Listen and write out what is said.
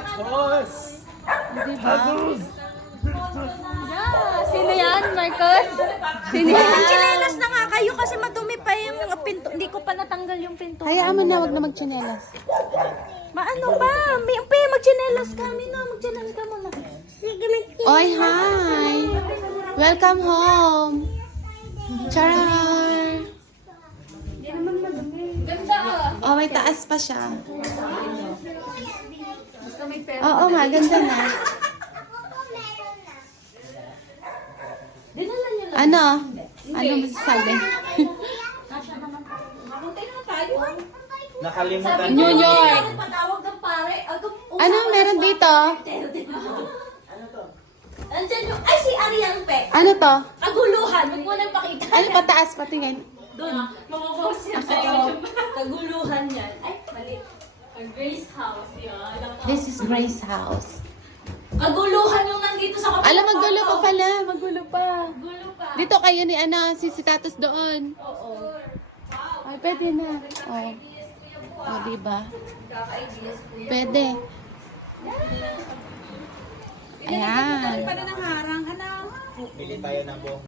Gatos! Diba? Sino yan, Marcos? Sino yan? Magchinelas na nga kayo kasi madumi pa yung pinto. Hindi ko pa natanggal yung pinto. Hayaan mo na, wag na magchinelas. Maano ba? May magchinelas kami na. Magchinelas ka muna. Oy, hi! Welcome home! Charar! Oh, may taas pa siya. Oo, maganda na. Ano? Ano masasabi? Nakalimutan New ko. York! Patawag ng pare. Ano meron dito? Nandiyan yung... Ay, si Ariel Pe. Ano to? Kaguluhan. Huwag mo nang pakita. Ano pataas? Patingin. Doon. Mamapost yan sa YouTube. Kaguluhan yan. Ay, mali. Grace House, yun. This is Grace House. Kaguluhan yung nandito sa kapatid. Alam, magulo pa pala. Magulo pa. Gulo pa. Dito kayo ni ano, si Tatos doon. Oo. Ay, pwede na. Oh. Oh, diba? Kaka-ideas po yan. Pwede. Ayan. Para nang harang. Ano? Bili tayo ng buong